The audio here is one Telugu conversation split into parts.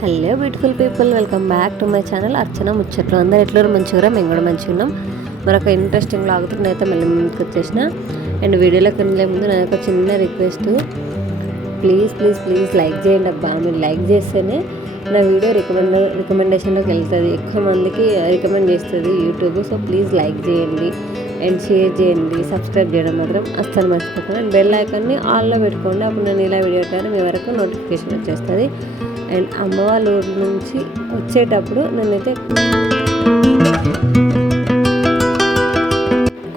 Hello beautiful people, welcome back to my channel Archana ముచ్చట్లు. అందరు ఎట్లూరు మంచిగా, మేము కూడా మంచిగా ఉన్నాం. మరొక ఇంట్రెస్టింగ్ లాగుతుంది అయితే మళ్ళీ ముందుకు వచ్చేసిన. అండ్ వీడియోలోకి వెళ్ళే ముందు నాకు ఒక చిన్న request, please please please like చేయండి అబ్బా. మీరు లైక్ చేస్తేనే నా వీడియో రికమెండేషన్లోకి వెళ్తుంది, ఎక్కువ మందికి రికమెండ్ చేస్తుంది యూట్యూబ్. సో ప్లీజ్ లైక్ చేయండి అండ్ షేర్ చేయండి, సబ్స్క్రైబ్ చేయడం మాత్రం అస్సలు మర్చిపోకుండా. అండ్ బెల్ ఐకాన్ని ఆన్లో పెట్టుకోండి, అప్పుడు నేను ఇలా వీడియో పెట్టాను మీ వరకు నోటిఫికేషన్ వచ్చేస్తుంది. అండ్ అమ్మ వాళ్ళ ఊరి నుంచి వచ్చేటప్పుడు నేనైతే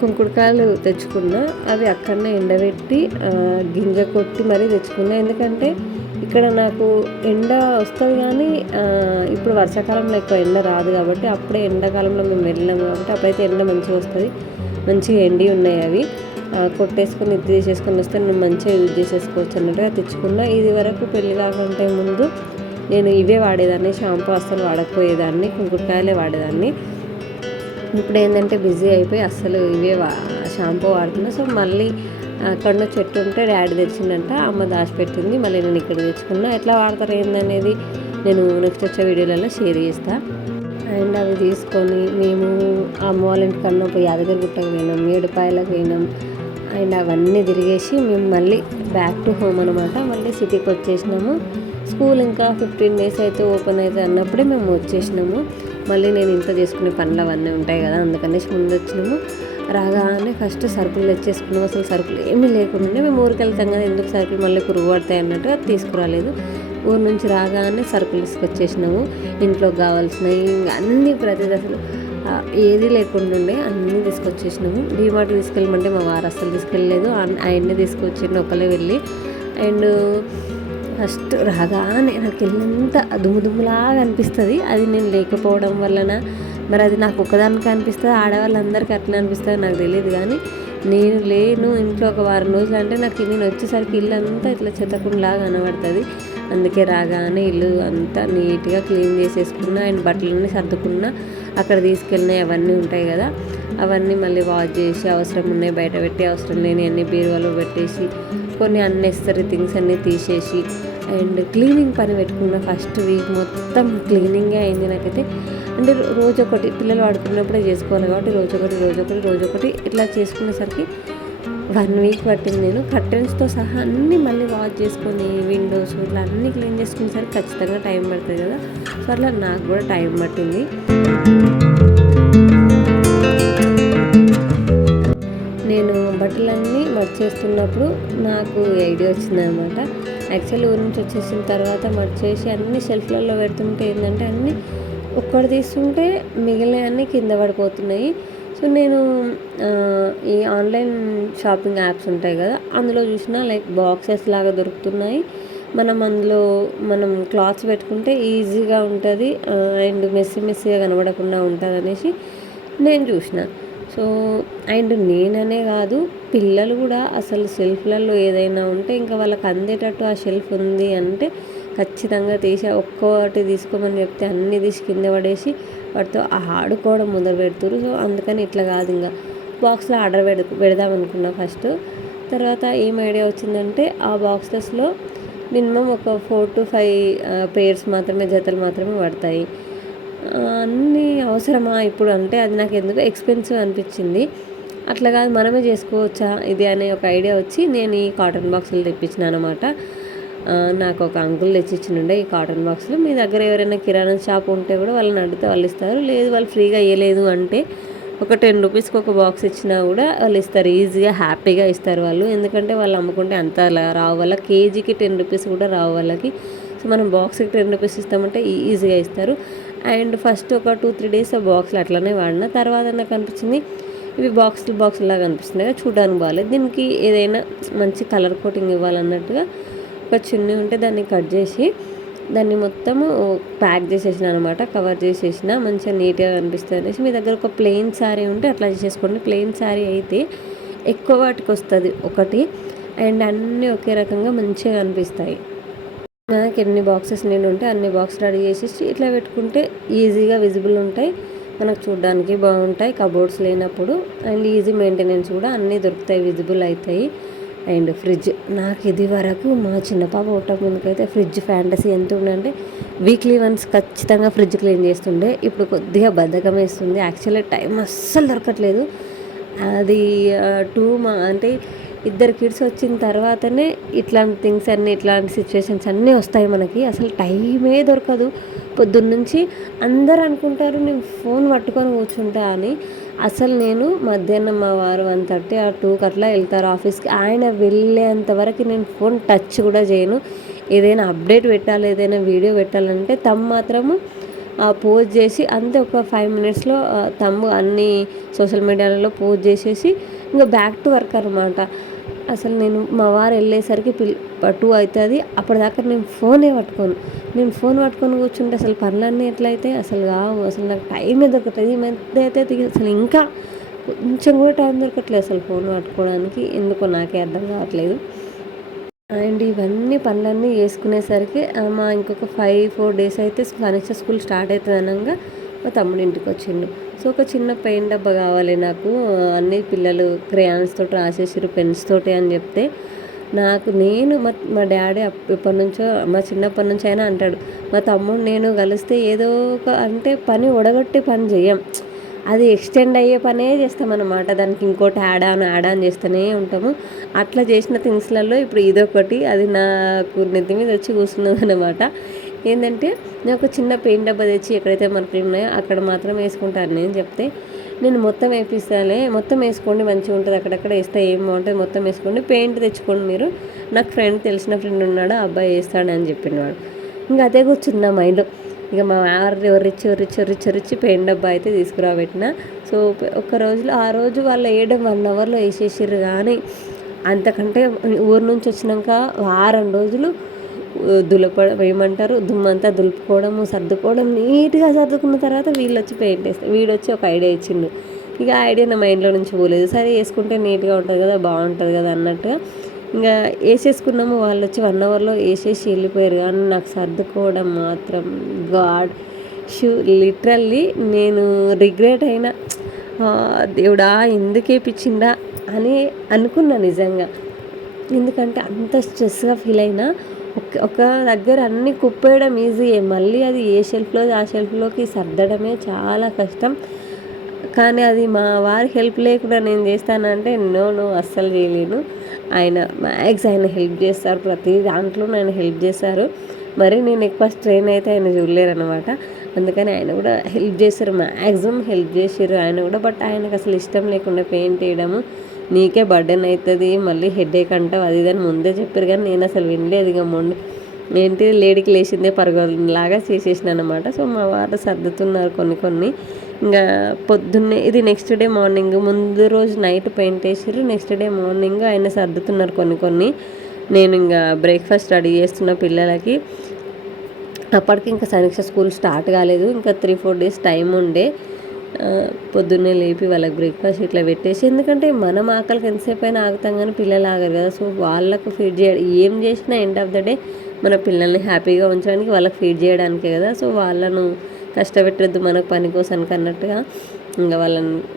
కుంకుడుకాయలు తెచ్చుకున్నా. అవి అక్కడనే ఎండబెట్టి గింజ కొట్టి మరీ తెచ్చుకున్నా. ఎందుకంటే ఇక్కడ నాకు ఎండ వస్తుంది కానీ ఇప్పుడు వర్షాకాలంలో ఎక్కువ ఎండ రాదు కాబట్టి, అప్పుడే ఎండాకాలంలో మేము వెళ్ళాము కాబట్టి అప్పుడైతే ఎండ మంచిగా వస్తుంది. మంచిగా ఎండి ఉన్నాయి అవి. కొట్టేసుకొని ఇది తీసేసుకొని వస్తే నేను మంచిగా యూజ్ చేసేసుకోవచ్చు అన్నట్టుగా తెచ్చుకున్నా. ఇది వరకు పెళ్ళి కాకంటే ముందు నేను ఇవే వాడేదాన్ని, షాంపూ అస్సలు వాడకపోయేదాన్ని, కుంకుడుకాయలే వాడేదాన్ని. ఇప్పుడు ఏంటంటే బిజీ అయిపోయి అస్సలు ఇవే షాంపూ వాడుతున్నా. సో మళ్ళీ అక్కడ చెట్టు ఉంటే డాడీ తెచ్చిందంట, అమ్మ దాచిపెట్టింది, మళ్ళీ నేను ఇక్కడ తెచ్చుకున్నా. ఎట్లా వాడతారు ఏందనేది నేను నెక్స్ట్ వచ్చే వీడియోలలో షేర్ చేస్తాను. అండ్ అవి తీసుకొని మేము అమ్మ వాళ్ళ ఇంటికి అన్నప్పుడు యాదగిరిగుట్టకు పోయినాం, మేడుపాయలకు పోయినాం. అండ్ అవన్నీ తిరిగేసి మేము మళ్ళీ బ్యాక్ టు హోమ్ అనమాట. మళ్ళీ సిటీకి వచ్చేసినాము. స్కూల్ ఇంకా 15 days అయితే ఓపెన్ అయితే అన్నప్పుడే మేము వచ్చేసినాము. మళ్ళీ నేను ఇంట్లో చేసుకునే పనులు అవన్నీ ఉంటాయి కదా, అందుకనేసి ముందు వచ్చినాము. రాగానే ఫస్ట్ సరుకులు తెచ్చేసుకున్నాము. అసలు సరుకులు ఏమీ లేకుండా మేము ఊరికి వెళ్తాం కదా, ఎందుకు సరుకులు మళ్ళీ కురుగు పడతాయి అన్నట్టుగా తీసుకురాలేదు. ఊరు నుంచి రాగానే సరుకులు తీసుకొచ్చేసినాము. ఇంట్లోకి కావాల్సినవి ఇంకా అన్నీ ప్రతిదీ అసలు ఏది లేకుండా ఉండే అన్నీ తీసుకొచ్చేసినాము. డీమార్ట్ తీసుకెళ్ళమంటే మా వారు అస్సలు తీసుకెళ్ళలేదు, ఆయన్నే తీసుకొచ్చిండు ఒకళ్ళే వెళ్ళి. అండ్ ఫస్ట్ రాగానే నాకు ఇల్లంతా దుమ్ములాగా అనిపిస్తుంది. అది నేను లేకపోవడం వలన మరి అది నాకు ఒకదానికి అనిపిస్తుంది, ఆడవాళ్ళందరికీ అట్లా అనిపిస్తుంది నాకు తెలియదు. కానీ నేను లేను ఇంట్లో ఒక వారం రోజులు అంటే నాకు నేను వచ్చేసరికి ఇల్లు అంతా ఇట్లా చెత్తకుండలాగా కనబడుతుంది. అందుకే రాగానే ఇల్లు అంతా నీట్గా క్లీన్ చేసేసుకున్నా. అండ్ బట్టలన్నీ సర్దుకున్నా. అక్కడ తీసుకెళ్ళినవి అవన్నీ ఉంటాయి కదా, అవన్నీ మళ్ళీ వాష్ చేసి అవసరం ఉన్నాయి బయట పెట్టి, అవసరం లేని అన్ని బీరువాలో పెట్టేసి, కొన్ని అన్నెసరీ థింగ్స్ అన్నీ తీసేసి అండ్ క్లీనింగ్ పని పెట్టుకున్న. ఫస్ట్ వీక్ మొత్తం క్లీనింగే అయింది నాకైతే. అంటే రోజు ఒకటి పిల్లలు ఆడుకున్నప్పుడే చేసుకోవాలి కాబట్టి రోజొకటి ఇట్లా చేసుకునేసరికి 1 week పట్టింది. నేను కర్టెన్స్తో సహా అన్నీ మళ్ళీ వాష్ చేసుకొని, విండోస్ ఇట్లా అన్నీ క్లీన్ చేసుకునేసరికి ఖచ్చితంగా టైం పడుతుంది కదా. సో అట్లా నాకు కూడా టైం పట్టింది. నేను బట్టలన్నీ మర్చేస్తున్నప్పుడు నాకు ఐడియా వచ్చిందనమాట. యాక్చువల్లీ ఊరి నుంచి వచ్చేసిన తర్వాత మర్చేసి అన్ని షెల్ఫ్లలో పెడుతుంటే ఏంటంటే అన్నీ ఒక్కటి తీస్తుంటే మిగిలిన అన్నీ కింద పడిపోతున్నాయి. సో నేను ఈ ఆన్లైన్ షాపింగ్ యాప్స్ ఉంటాయి కదా, అందులో చూసిన లైక్ బాక్సెస్ లాగా దొరుకుతున్నాయి. అందులో క్లాత్స్ పెట్టుకుంటే ఈజీగా ఉంటుంది అండ్ మెస్సీగా కనబడకుండా ఉంటుంది అనేసి నేను చూసిన. సో అండ్ నేననే కాదు, పిల్లలు కూడా అసలు షెల్ఫ్లలో ఏదైనా ఉంటే ఇంకా వాళ్ళకి అందేటట్టు ఆ షెల్ఫ్ ఉంది అంటే ఖచ్చితంగా తీసి ఒక్కొక్కటి తీసుకోమని చెప్తే అన్నీ తీసి కింద పడేసి వాటితో ఆడుకోవడం మొదలు పెడుతురు. సో అందుకని ఇట్లా కాదు, ఇంకా బాక్స్లో ఆర్డర్ పెడదాం అనుకున్నా ఫస్ట్. తర్వాత ఏం ఐడియా వచ్చిందంటే ఆ బాక్సెస్లో మినిమం ఒక 4 to 5 pairs మాత్రమే, జతలు మాత్రమే పడతాయి. అన్నీ అవసరమా ఇప్పుడు అంటే అది నాకు ఎందుకు ఎక్స్పెన్సివ్ అనిపించింది. అట్లా కాదు మనమే చేసుకోవచ్చా ఇది అనే ఒక ఐడియా వచ్చి నేను ఈ కాటన్ బాక్సులు తెప్పించిన అనమాట. నాకు ఒక అంకుల్ తెచ్చిచ్చిండే ఈ కాటన్ బాక్సులు. మీ దగ్గర ఎవరైనా కిరాణా షాప్ ఉంటే కూడా వాళ్ళని అడిగితే వాళ్ళు ఇస్తారు, లేదు వాళ్ళు ఫ్రీగా ఇవ్వలేదు అంటే ఒక 10 rupeesకి ఒక బాక్స్ ఇచ్చినా కూడా వాళ్ళు ఇస్తారు, ఈజీగా హ్యాపీగా ఇస్తారు వాళ్ళు. ఎందుకంటే వాళ్ళు అమ్ముకుంటే అంత రావు, వాళ్ళ కేజీకి 10 rupees కూడా రావు వాళ్ళకి. సో మనం బాక్స్కి 10 rupees ఇస్తామంటే ఈజీగా ఇస్తారు. అండ్ ఫస్ట్ ఒక 2-3 days ఆ బాక్స్లు అట్లనే వాడిన. తర్వాత నాకు అనిపించింది ఇవి బాక్స్ లాగా అనిపిస్తుంది కదా, చూడడానికి బాగాలేదు, దీనికి ఏదైనా మంచి కలర్ కోటింగ్ ఇవ్వాలన్నట్టుగా ఒక చున్నీ ఉంటే దాన్ని కట్ చేసి దాన్ని మొత్తము ప్యాక్ చేసేసిన అనమాట, కవర్ చేసేసిన, మంచిగా నీట్గా కనిపిస్తుంది అనేసి. మీ దగ్గర ఒక ప్లెయిన్ శారీ ఉంటే అట్లా చేసేసుకోండి. ప్లెయిన్ శారీ అయితే ఎక్కువ వాటికి వస్తుంది ఒకటి, అండ్ అన్నీ ఒకే రకంగా మంచిగా కనిపిస్తాయి. మనకి ఎన్ని బాక్సెస్ నేను ఉంటే అన్ని బాక్స్ రెడీ చేసేసి ఇట్లా పెట్టుకుంటే ఈజీగా విజిబుల్ ఉంటాయి, మనకు చూడడానికి బాగుంటాయి కబోర్డ్స్ లేనప్పుడు. అండ్ ఈజీ మెయింటెనెన్స్ కూడా, అన్నీ దొరుకుతాయి, విజిబుల్ అవుతాయి. And fridge. నాకు ఇది వరకు మా చిన్న పాప పుట్టక ముందుకైతే ఫ్రిడ్జ్ ఫ్యాంటసీ ఎంత ఉందంటే వీక్లీ వన్స్ ఖచ్చితంగా ఫ్రిడ్జ్ క్లీన్ చేస్తుండే. ఇప్పుడు కొద్దిగా బద్ధకం వేస్తుంది. యాక్చువల్లీ టైం అస్సలు దొరకట్లేదు. అది అంటే ఇద్దరు కిడ్స్ వచ్చిన తర్వాతనే ఇట్లాంటి థింగ్స్ అన్నీ, ఇట్లాంటి సిచ్యువేషన్స్ అన్నీ వస్తాయి మనకి. అసలు టైమే దొరకదు. పొద్దున్నుంచి అందరు అనుకుంటారు నేను ఫోన్ పట్టుకొని కూర్చుంటా అని. అసలు నేను మధ్యాహ్నం మా వారు 1:30 ఆ 2కి అట్లా వెళ్తారు ఆఫీస్కి. ఆయన వెళ్ళేంత వరకు నేను ఫోన్ టచ్ కూడా చేయను. ఏదైనా అప్డేట్ పెట్టాలి, ఏదైనా వీడియో పెట్టాలంటే మాత్రము పోస్ట్ చేసి అంతే, ఒక 5 మినిట్స్లో అన్ని సోషల్ మీడియాలలో పోస్ట్ చేసేసి ఇంకా బ్యాక్ టు వర్క్ అనమాట. అసలు నేను మా వారు వెళ్ళేసరికి 2 అవుతుంది. అప్పటిదాకా నేను ఫోన్ పట్టుకొని కూర్చుంటే అసలు పనులన్నీ ఎట్లయితే అసలు కావు. అసలు నాకు టైమే దొరకట్లేదు. ఈ మధ్య అయితే అసలు ఇంకా కొంచెం కూడా టైం దొరకట్లేదు అసలు ఫోన్ పట్టుకోవడానికి. ఎందుకో నాకే అర్థం కావట్లేదు. అండ్ ఇవన్నీ పనులన్నీ చేసుకునేసరికి మా ఇంకొక 4 డేస్ అయితే కనిష్ట స్కూల్ స్టార్ట్ అవుతుంది అనగా మా తమ్ముడు ఇంటికి వచ్చిండు. సో ఒక చిన్న పెయింట్ డబ్బా కావాలి నాకు, అన్ని పిల్లలు క్రేయాన్స్ తోటి రాసేసారు పెన్స్ తోటి అని చెప్తే నేను మా డాడీ ఎప్పటి నుంచో, మా చిన్నప్పటి నుంచి అయినా అంటాడు, మా తమ్ముడు నేను కలిస్తే ఏదో ఒక అంటే పని ఒడగొట్టి పని చెయ్యం, అది ఎక్స్టెండ్ అయ్యే పనే చేస్తామన్నమాట. దానికి ఇంకోటి యాడ్ ఆన్ చేస్తూనే ఉంటాము. అట్లా చేసిన థింగ్స్లలో ఇప్పుడు ఇదొకటి, అది నాకు నెత్తి మీద వచ్చి కూర్చున్నది అనమాట. ఏంటంటే నేను ఒక చిన్న పెయింట్ డబ్బా తెచ్చి ఎక్కడైతే మరకలు ఉన్నాయో అక్కడ మాత్రం వేసుకుంటాను నేను చెప్తే, నేను మొత్తం వేపిస్తానే, మొత్తం వేసుకోండి మంచిగా ఉంటుంది, అక్కడక్కడ వేస్తే ఏం బాగుంటుంది, మొత్తం వేసుకోండి, పెయింట్ తెచ్చుకోండి మీరు, నాకు తెలిసిన ఫ్రెండ్ ఉన్నాడు, ఆ అబ్బాయి వేస్తాడని చెప్పినవాడు. ఇంకా అదే కూర్చుంది నా మైండ్లో. ఇక మా వారు రిచ్చి పెయింట్ డబ్బా అయితే తీసుకురాబెట్టిన. సో ఆ రోజు వాళ్ళు వేయడం 1 అవర్లో వేసేసారు. కానీ అంతకంటే ఊరు నుంచి వచ్చినాక వారం రోజులు దుమ్మంతా దులుపుకోవడము, సర్దుకోవడం, నీట్గా సర్దుకున్న తర్వాత వీళ్ళొచ్చి పెయింట్ వేస్తారు. వీడొచ్చి ఒక ఐడియా ఇచ్చిండు. ఇక ఐడియా నా మైండ్లో నుంచి పోలేదు. సరే వేసుకుంటే నీట్గా ఉంటుంది కదా, బాగుంటుంది కదా అన్నట్టుగా ఇంకా వేసేసుకున్నాము. వాళ్ళు వచ్చి 1 అవర్లో వేసేసి వెళ్ళిపోయారు. కానీ నాకు సర్దుకోవడం మాత్రం లిటరల్లీ నేను రిగ్రెట్ అయినా, దేవుడా ఎందుకు వేయించిందా అని అనుకున్నా నిజంగా. ఎందుకంటే అంత స్ట్రెస్గా ఫీల్ అయినా ఒక దగ్గర అన్నీ కుప్పేయడం ఈజీయే, మళ్ళీ అది ఏ షెల్ఫ్లో ఆ షెల్ఫ్లోకి సర్దడమే చాలా కష్టం. కానీ అది మా వారి హెల్ప్ లేకుండా నేను చేస్తానంటే నో అస్సలు చేయలేను. ఆయన ఆయన హెల్ప్ చేస్తారు, ప్రతి దాంట్లో ఆయన హెల్ప్ చేశారు. మరి నేను ఎక్కువ స్ట్రెయిన్ అయితే ఆయన చూడలేరు అనమాట. అందుకని ఆయన కూడా హెల్ప్ చేశారు, మ్యాక్సిమం హెల్ప్ చేశారు ఆయన కూడా. బట్ ఆయనకు అసలు ఇష్టం లేకుండా పెయింట్ వేయడము, నీకే బర్డెన్ అవుతుంది, మళ్ళీ హెడేక్ అంటావు అది ఇదని ముందే చెప్పారు. కానీ నేను అసలు వినలేదు. ఇక ఏంటి లేడీకి లేచిందే పరుగులాగా చేసేసిన అనమాట. సో మా వారు సర్దుతున్నారు కొన్ని. ఇంకా పొద్దున్నే, ఇది నెక్స్ట్ డే మార్నింగ్, ముందు రోజు నైట్ పెయింట్ వేసారు, నెక్స్ట్ డే మార్నింగ్ ఆయన సర్దుతున్నారు కొన్ని. నేను ఇంకా బ్రేక్ఫాస్ట్ రెడీ చేస్తున్న పిల్లలకి. అప్పటికి ఇంకా సమీక్ష స్కూల్ స్టార్ట్ కాలేదు, ఇంకా 3-4 డేస్ టైం ఉండే. పొద్దున్నే లేపి వాళ్ళకి బ్రేక్ఫాస్ట్ ఇట్లా పెట్టేసి, ఎందుకంటే మనం ఆకలికి ఎంతసేపు అయినా ఆగుతాం కానీ పిల్లలు ఆగరు కదా. సో వాళ్ళకు ఫీడ్ చేయడం, ఏం చేసినా ఎండ్ ఆఫ్ ద డే మన పిల్లల్ని హ్యాపీగా ఉంచడానికి, వాళ్ళకి ఫీడ్ చేయడానికే కదా. సో వాళ్ళను కష్టపెట్టద్దు మనకు పని కోసానికి అన్నట్టుగా ఇంకా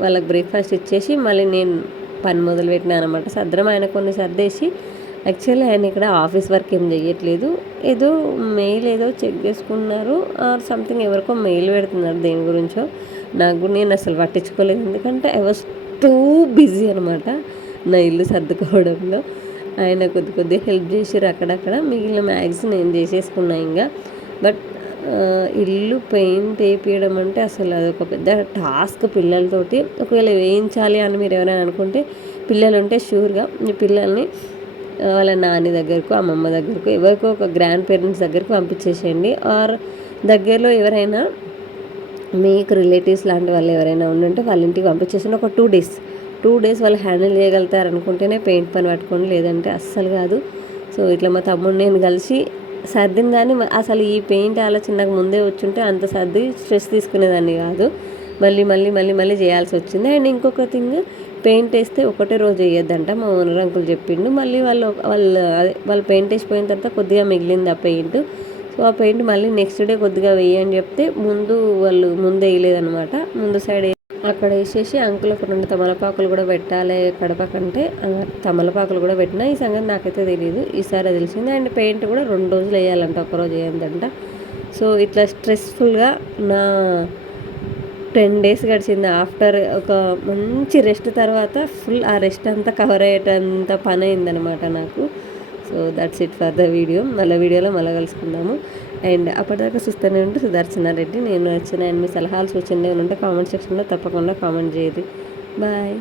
వాళ్ళకి బ్రేక్ఫాస్ట్ ఇచ్చేసి మళ్ళీ నేను పని మొదలుపెట్టినా అనమాట. ఆయన కొన్ని సర్దేసి, యాక్చువల్లీ ఆయన ఇక్కడ ఆఫీస్ వర్క్ ఏం చేయట్లేదు, ఏదో మెయిల్ ఏదో చెక్ చేసుకున్నారు ఆర్ సంథింగ్, ఎవరికో మెయిల్ పెడుతున్నారు దేని గురించో. నేను అసలు పట్టించుకోలేదు, ఎందుకంటే ఐ వాజ్ టూ బిజీ అనమాట నా ఇల్లు సర్దుకోవడంలో. ఆయన కొద్ది హెల్ప్ చేసారు అక్కడక్కడ, మిగిలిన మ్యాక్స్ నేను చేసేసుకున్నా ఇంకా. బట్ ఇల్లు పెయింట్ వేయించడం అంటే అసలు అదొక పెద్ద టాస్క్ పిల్లలతోటి. ఒకవేళ వేయించాలి అని మీరు ఎవరైనా అనుకుంటే, పిల్లలు ఉంటే షూర్గా మీ పిల్లల్ని వాళ్ళ నాని దగ్గరకు, అమ్మమ్మ దగ్గరకు, ఎవరికో ఒక గ్రాండ్ పేరెంట్స్ దగ్గరకు పంపించేసేయండి. ఆర్ దగ్గరలో ఎవరైనా మీకు రిలేటివ్స్ లాంటి వాళ్ళు ఎవరైనా ఉండుంటే వాళ్ళ ఇంటికి పంపించేసి ఒక 2 డేస్ వాళ్ళు హ్యాండిల్ చేయగలుగుతారు అనుకుంటేనే పెయింట్ పని పట్టుకోండి, లేదంటే అస్సలు కాదు. సో ఇట్లా మా తమ్ముడు నేను కలిసి సర్దిన దాన్ని, అసలు ఈ పెయింట్ ఆలోచన నాకు ముందే వచ్చుంటే అంత సర్ది స్ట్రెస్ తీసుకునేదాన్ని కాదు. మళ్ళీ చేయాల్సి వచ్చింది. అండ్ ఇంకొక థింగ్, పెయింట్ వేస్తే ఒకటే రోజు వేయొద్దంట మా ఓనర్ అంకుల్ చెప్పిండు. మళ్ళీ వాళ్ళు పెయింట్ వేసిపోయిన తర్వాత కొద్దిగా మిగిలింది ఆ పెయింట్. సో ఆ పెయింట్ మళ్ళీ నెక్స్ట్ డే కొద్దిగా వేయని చెప్తే వాళ్ళు ముందు వేయలేదనమాట. ముందు సైడ్ అక్కడ వేసేసి అంకులకు 2 తమలపాకులు కూడా పెట్టాలి కడపకంటే, తమలపాకులు కూడా పెట్టినా. ఈ సంగతి నాకైతే తెలియదు, ఈసారి తెలిసింది. అండ్ పెయింట్ కూడా 2 రోజులు వేయాలంట, ఒకరోజు వేయద్దంట. సో ఇట్లా స్ట్రెస్ఫుల్గా నా 10 డేస్ గడిచింది. ఆఫ్టర్ ఒక మంచి రెస్ట్ తర్వాత ఫుల్ ఆ రెస్ట్ అంతా కవర్ అయ్యేటంత పని అయిందనమాట నాకు. So that's it for the video. మళ్ళీ వీడియోలో మళ్ళీ కలుసుకుందాము. అండ్ అప్పటిదాకా చూస్తూనే ఉంటే సుదర్శన రెడ్డి. నేను వచ్చిన మీ సలహాలు సూచనలు ఏమైనా ఉంటే కామెంట్ సెక్షన్లో తప్పకుండా కామెంట్ చేయదు. బాయ్.